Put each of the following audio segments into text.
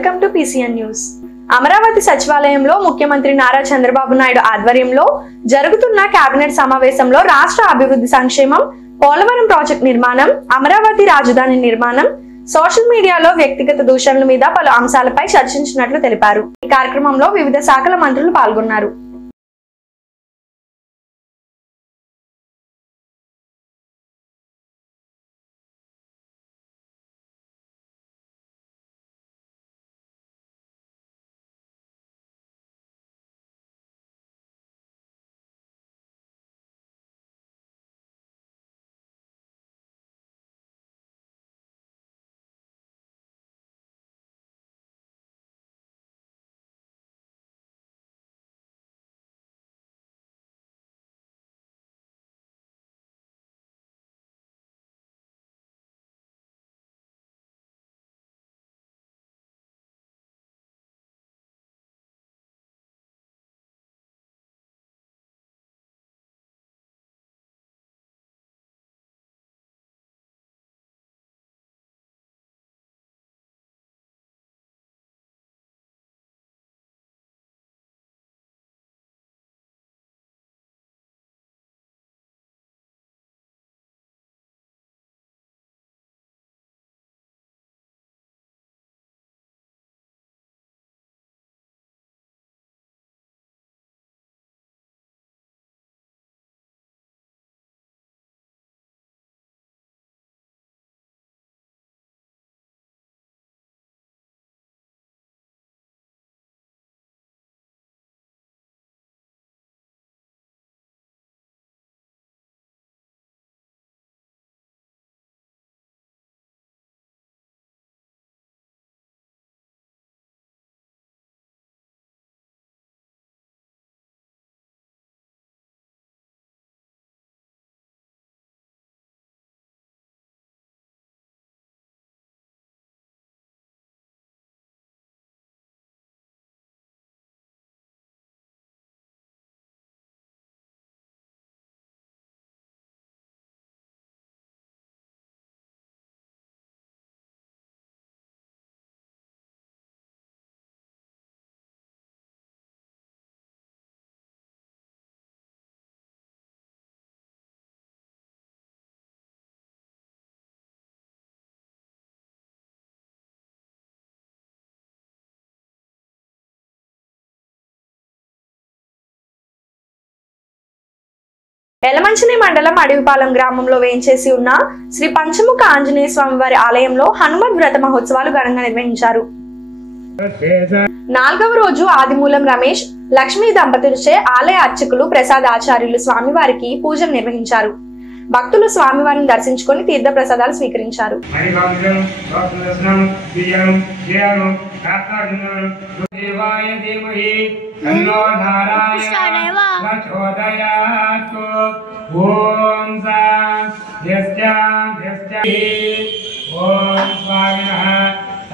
Welcome to PCN news. Amaravati సచివాలయంలో ముఖ్యమంత్రి నారా చంద్రబాబు నాయుడు ఆధ్వర్యంలో జరుగుతున్న కేబినెట్ సమావేశంలో రాష్ట్ర అభివృద్ధి సంక్షేమం, పోలవరం ప్రాజెక్టు నిర్మాణం, అమరావతి రాజధాని నిర్మాణం, సోషల్ మీడియాలో వ్యక్తిగత దూషణల మీద పలు అంశాలపై చర్చించినట్లు తెలిపారు. ఈ కార్యక్రమంలో వివిధ శాఖల మంత్రులు పాల్గొన్నారు. ఎలమంచిలి మండలం అడవిపాలెం గ్రామంలో వేంచేసి ఉన్న శ్రీ పంచముఖ ఆంజనేయ స్వామి వారి ఆలయంలో హనుమత్ వ్రత మహోత్సవాలు ఘనంగా నిర్వహించారు. 4వ రోజు ఆదిమూలం రమేష్, లక్ష్మీ దంపతులచే ఆలయ అర్చకులు ప్రసాద్ ఆచార్యులు స్వామివారికి పూజలు నిర్వహించారు. భక్తులు స్వామివారిని దర్శించుకొని తీర్థ ప్రసాదాలు స్వీకరించారు.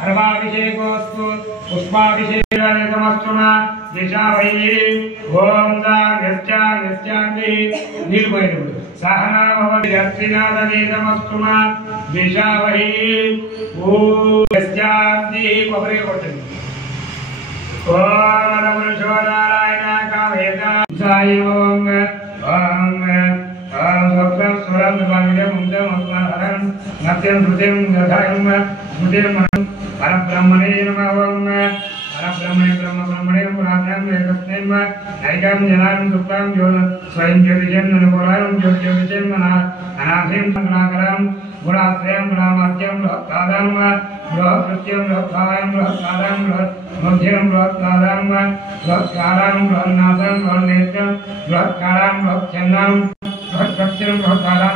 सर्वाभिषेकोस्तु पुष्पाभिषेकमस्तुना दिशावैः ओम दास्यान्ति निर्वैरु सहना भवति यत्रिनादनेतमस्तुना दिशावैः ओम दास्यान्ति कोपरे कोटनि ओम नमो नारायण कामेता साई ओम सप्तम स्वरम विभागेन मुंडम अस्महरं नत्यं श्रुतिं गधायं श्रुतिं परब्रह्मणे नमः ओम परब्रह्मणे ब्रह्मणे पुराणं एकस्मै नैकं जनां सुप्तां ज्योत स्वयं ज्योतिषं ननुपुरां ज्योतिषं अनाथिं संगणाकरं गुणाश्रयं गुणामात्यं लोकादां लोककृत्यं लोकायं लोकादां मध्यं लोकादां लोकारां लोकनाथं लोकनेत्रं लोकारां लोकचन्नां लोकक्षरं लोकादां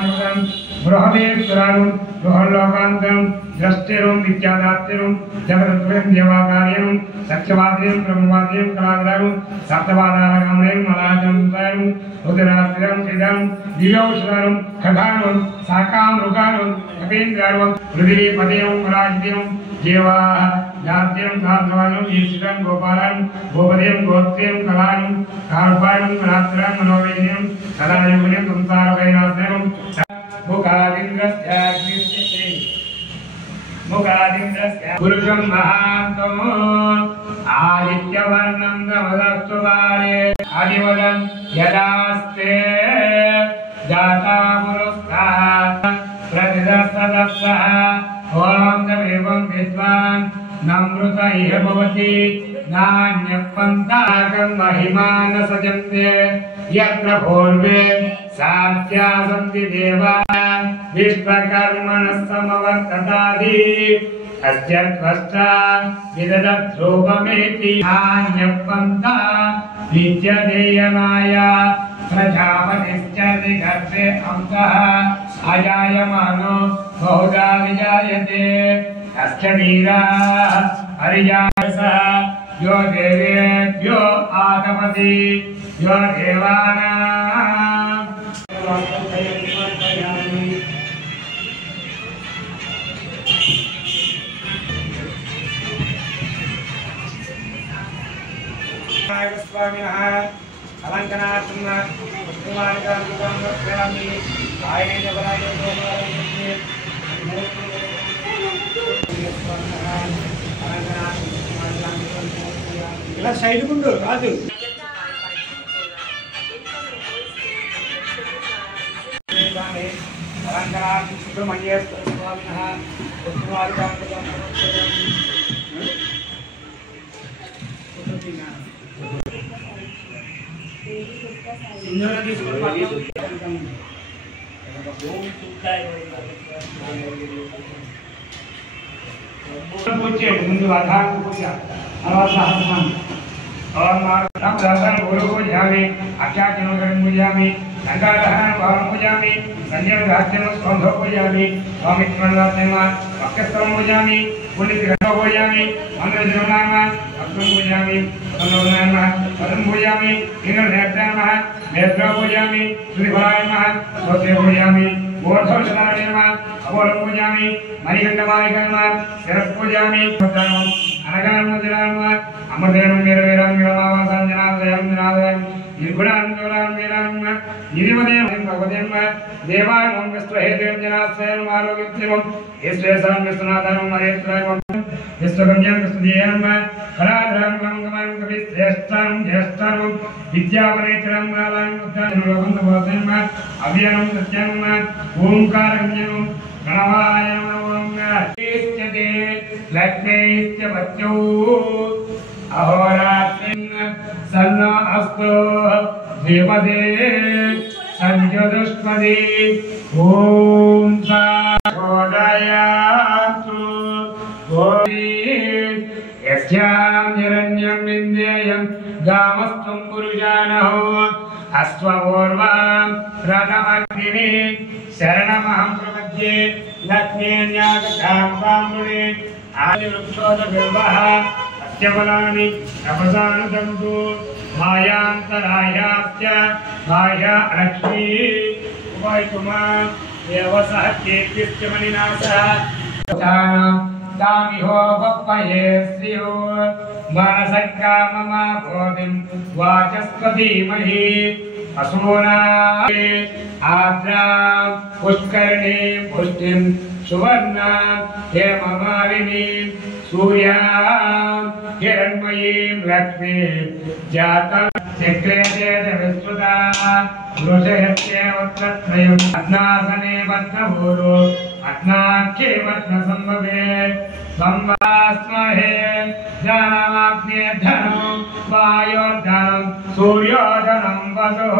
बृहदेश्वरानुं बृहल्लोकान्तं द्रष्टेरुं विद्यादात्तिरुं जगद्द्वयं देवाकार्यं सत्यवादिं ब्रह्मवादिं कलाग्रारुं सप्तवादारकामणं मलाजं सायं रुद्रास्त्रं सिद्धं दिव्यौषधं खगानुं साकां रुगानुं कपीन्द्रारुं हृदयपदयं पराजितं देवाः जात्यं धात्वानुं ईश्वरं गोपालं गोपदयं गोप्त्यं कलानुं कार्पाणं रात्रं मनोवेद्यं सदायुगं संसारवैरास्यं मुखादिन्द्रस्याग्निश्चित्ते मुखादिन्द्रस्य पुरुषं महान्तमो आदिवदन् यदास्ते जाता पुरुषः प्रतिदस्तदस्तः ॐ तमेवं विद्वान् नमृत इह भवति नान्यपन्थाकं महिमा न सजन्ते यत्र पूर्वे साध्या सन्ति देवाः विश्वकर्मणः समवर्ततादि अस्य त्वष्टा विदधद्रूपमेति नान्यपन्था विद्यते यनाय प्रजापतिश्च निगर्भे अंसः अजायमानो बहुधा विजायते तस्य वीराः हरिजासः यो देवेभ्यो आतपति यो देवानां स्वामिनः अलंकनार्थं पुष्पमालिकां समर्पयामि आयनेन बलाय ఇలా సైడ్ గుండు రాజు అలంకనార్థం సుబ్రహ్మణ్యేశ్వర స్వామినः పుష్పమాలికాం సమర్పయామి ముందు అధాకు పూజ అరవసహస్రం పూజామి అక్షాచనోదరం పూజామి లంకాదహనం భావం పూజామి సంజయదాస్యం స్కంధో పూజామి స్వామిత్వం వక్షస్థం పూజామి పుణ్యగ్రహం పూజామి మంగళజననామ భక్తం పూజామి పదం పూజామి ఇంద్రనేత్రామ నేత్ర పూజామి శ్రీఫలాయ స్తోత్రే పూజామి మూర్ధోషధాయ అపోలం పూజామి మణికంఠమాలికర్మ శిరస్ పూజామి అనగానం అమృతేనం వీరవీరం వీరమావాసం జనాదయం జనాదయం నిర్గుణాం గౌరాం వీరాం నిర్మదేవం భగవదేం దేవాయం విశ్వహేదేవం జనాశ్రయం ఆరోగ్యం ఈశ్వరేశం విశ్వనాథం మరేశ్వరం విశ్వగమ్యం విశ్వదేయం కళాధరం గమగమం కవి శ్రేష్టం జ్యేష్టం విద్యావనేచరం గాలం ఉద్దానం భవతం అవ్యయం సత్యం ఓంకారగమ్యం గణవాయ నమః ఏష్యతే లక్ష్మీశ్చ వత్యౌ అహోరాత్రిం సన్నో అస్తు దేవదే సంజదుష్పది ఓం సాధయాతు ఓం యస్యాం నిరణ్యం విందేయం గామస్త్వం పురుషానః అశ్వపూర్వాం రథమగ్నిని శరణమహం ప్రపద్యే లక్ష్మీన్యాగతాం పాముని ఆదివృక్షోదవిల్వః అత్యబలాని తపసానుదంతు మాయాంతరాయాస్య మాయా లక్ష్మీ ఉభయతుమా దేవసః కీర్తిశ్చ మణినాసః దామిహో పప్పయే శ్రియో మానసక్కామమా భోతిం వాచస్పతిమహి అసూనా ఆద్రాం పుష్కరిణీం పుష్టిం సువర్ణాం హేమమాలినీం సూర్యాం హిరణ్మయీం లక్ష్మీం జాతం చక్రేతే విశ్రుతా వృషయస్యేవత్రత్రయం అద్నాసనే వత్నభూరు అద్నాఖ్యే వత్న సంభవే సంవాస్మహే ధనమాగ్నేధనం వాయోర్ధనం సూర్యోధనం వసుః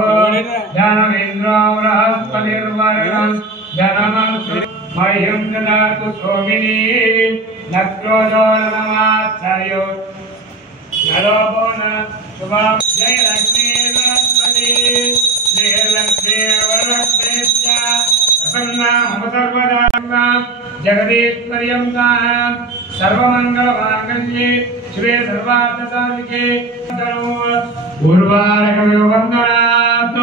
ధనమింద్రో బృహస్పతిర్వర్ణం ధనమంతు మహ్యం దదాతు సోమిని నక్రోధో నమాచార్యో నరోపో న శుభం జయ లక్ష్మీ వనస్పతి జయ లక్ష్మీ వరలక్ష్మీశ్చ ప్రసన్నాం సర్వదా జగదీశ్వర్యం సర్వమంగళమాంగళ్యే శ్రీ సర్వార్థసాధికే పూర్వారకమివ వందనాత్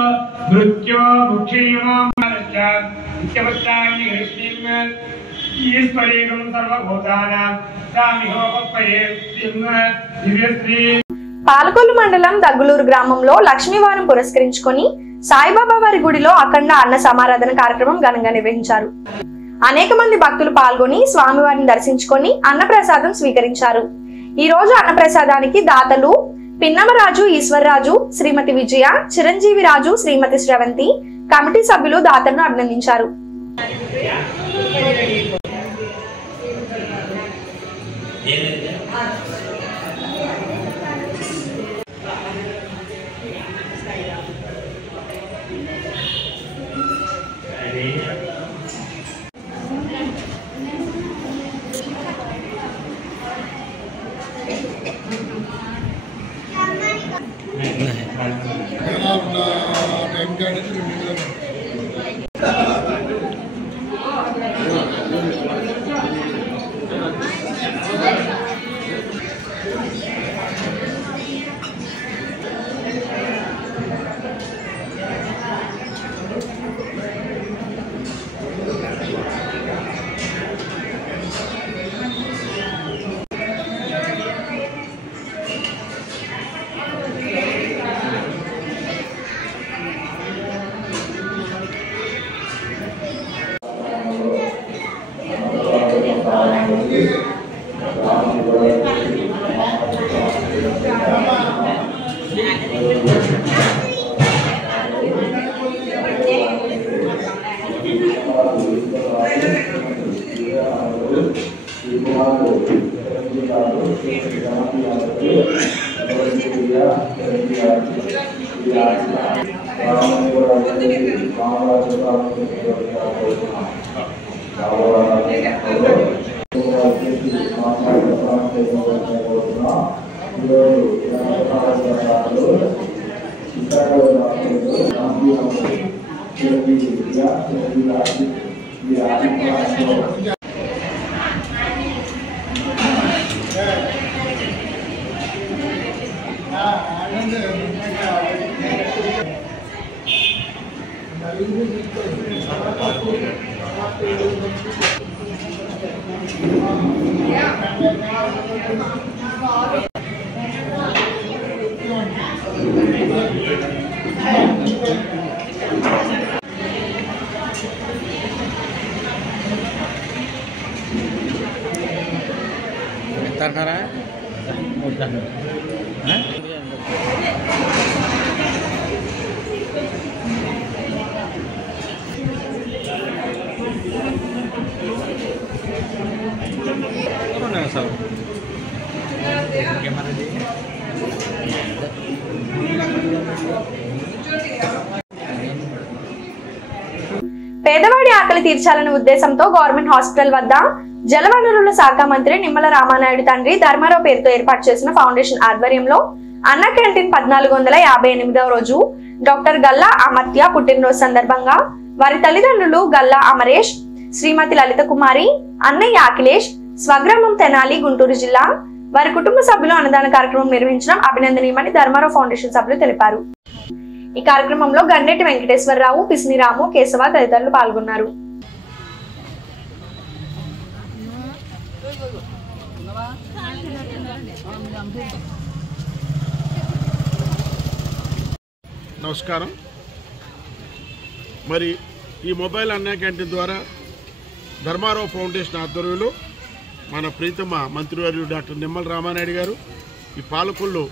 మృత్యో ముక్షీమాంచ నిత్యవత్తాని హృష్టిం ఈశ్వరీకం సర్వభూతానాం సామిహోపప్పయే దివ్యశ్రీ. పాలకొల్లు మండలం దగ్గులూరు గ్రామంలో లక్ష్మీవారం పురస్కరించుకొని సాయిబాబా వారి గుడిలో అఖండ అన్న సమారాధన కార్యక్రమం ఘనంగా నిర్వహించారు. అనేక మంది భక్తులు పాల్గొని స్వామివారిని దర్శించుకొని అన్నప్రసాదం స్వీకరించారు. ఈ రోజు అన్నప్రసాదానికి దాతలు పిన్నమరాజు ఈశ్వర్రాజు, శ్రీమతి విజయ, చిరంజీవి రాజు, శ్రీమతి శ్రవంతి కమిటీ సభ్యులు దాతలను అభినందించారు. పేదవాడి ఆకలి తీర్చాలనే ఉద్దేశంతో గవర్నమెంట్ హాస్పిటల్ వద్ద జలవనరుల శాఖ మంత్రి నిమ్మల రామానాయుడు తండ్రి ధర్మారావు పేరుతో ఏర్పాటు చేసిన ఫౌండేషన్ ఆధ్వర్యంలో అన్న క్యాంటీన్ 1458వ రోజు డాక్టర్ గల్లా అమర్త్య పుట్టినరోజు సందర్భంగా వారి తల్లిదండ్రులు గల్లా అమరేష్, శ్రీమతి లలిత కుమారి, అన్నయ్య అఖిలేష్, స్వగ్రామం తెనాలి, గుంటూరు జిల్లా వారి కుటుంబ సభ్యులు అన్నదాన కార్యక్రమం నిర్వహించడం అభినందనీయమని ధర్మారావు ఫౌండేషన్ సభ్యులు తెలిపారు. ఈ కార్యక్రమంలో గండేటి వెంకటేశ్వరరావు, పిసినిరాము, కేశవ తదితరులు పాల్గొన్నారు. నమస్కారం. మరి ఈ మొబైల్ అన్న క్యాంటీన్ ద్వారా ధర్మారావు ఫౌండేషన్ ఆధ్వర్యంలో మన ప్రీతమ మంత్రివర్యుడు డాక్టర్ నిమ్మల రామానాయుడు గారు ఈ పాలకుల్లో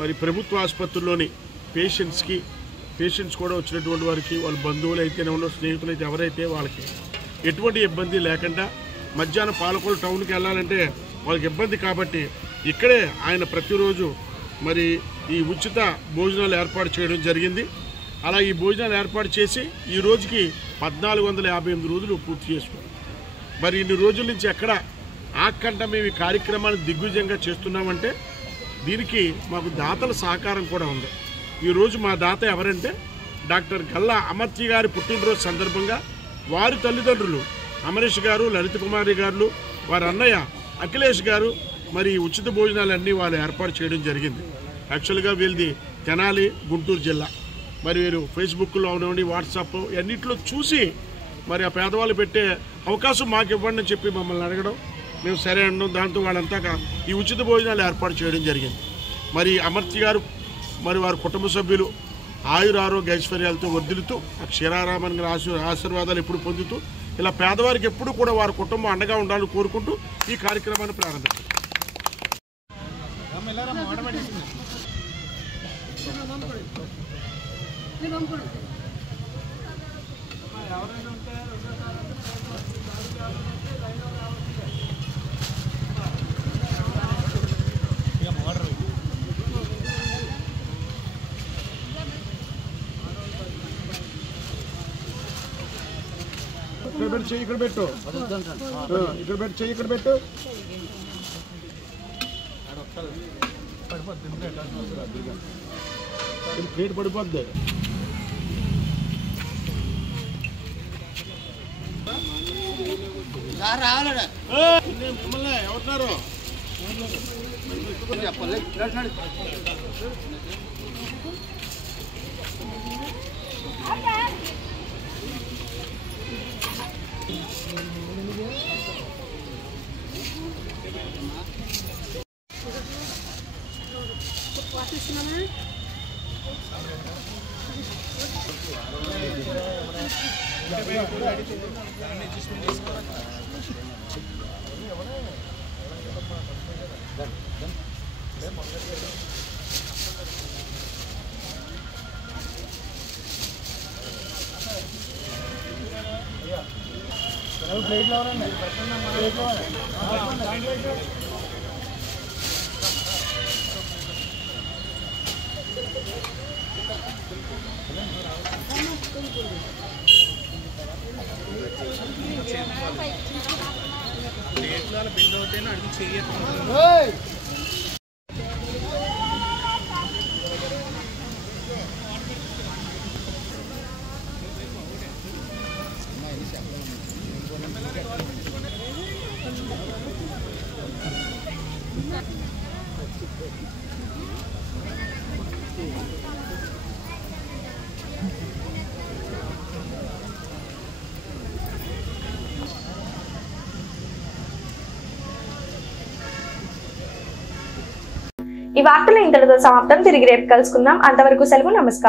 మరి ప్రభుత్వ ఆసుపత్రుల్లోని పేషెంట్స్ కూడా వచ్చినటువంటి వారికి వాళ్ళ బంధువులు అయితేనే ఉన్న స్నేహితులు అయితే ఎవరైతే వాళ్ళకి ఎటువంటి ఇబ్బంది లేకుండా మధ్యాహ్నం పాలకొల్లు టౌన్కి వెళ్ళాలంటే వాళ్ళకి ఇబ్బంది కాబట్టి ఇక్కడే ఆయన ప్రతిరోజు మరి ఈ ఉచిత భోజనాలు ఏర్పాటు చేయడం జరిగింది. అలా ఈ భోజనాలు ఏర్పాటు చేసి ఈ రోజుకి 1458 రోజులు పూర్తి చేసుకున్నాం. మరి ఇన్ని రోజుల నుంచి ఎక్కడ ఆకంట మేము ఈ కార్యక్రమాన్ని దిగ్విజయంగా చేస్తున్నామంటే దీనికి మాకు దాతల సహకారం కూడా ఉంది. ఈరోజు మా దాత ఎవరంటే డాక్టర్ గల్లా అమర్త్య గారి పుట్టినరోజు సందర్భంగా వారి తల్లిదండ్రులు అమరేష్ గారు, లలిత కుమారి గారు, వారి అన్నయ్య అఖిలేష్ గారు మరి ఉచిత భోజనాలన్నీ వాళ్ళు ఏర్పాటు చేయడం జరిగింది. యాక్చువల్గా వీళ్ళది తెనాలి, గుంటూరు జిల్లా. మరి వీరు ఫేస్బుక్లో ఉండండి, వాట్సాప్ అన్నింటిలో చూసి మరి ఆ పేదవాళ్ళు పెట్టే అవకాశం మాకు ఇవ్వండి అని చెప్పి మమ్మల్ని అడగడం, మేము సరే అనడం, దాంతో వాళ్ళంతా ఈ ఉచిత భోజనాలు ఏర్పాటు చేయడం జరిగింది. మరి అమర్త్య గారు మరి వారి కుటుంబ సభ్యులు ఆయురారోగ్య ఐశ్వర్యాలతో వర్ధిల్లుతూ క్షీరారామన్ ఆశీర్వాదాలు ఎప్పుడు పొందుతూ ఇలా పేదవారికి ఎప్పుడు కూడా వారి కుటుంబం అండగా ఉండాలని కోరుకుంటూ ఈ కార్యక్రమాన్ని ప్రారంభించారు. ఇక్కడ పెట్టు ఇక్కడ పెట్టు ప్లేట్ పడిపోద్ది. ఎవరున్నారు ఈ వార్తలు ఇంతటితో సమాప్తం. తిరిగి రేపు కలుసుకుందాం. అంతవరకు సెలవు. నమస్కారం.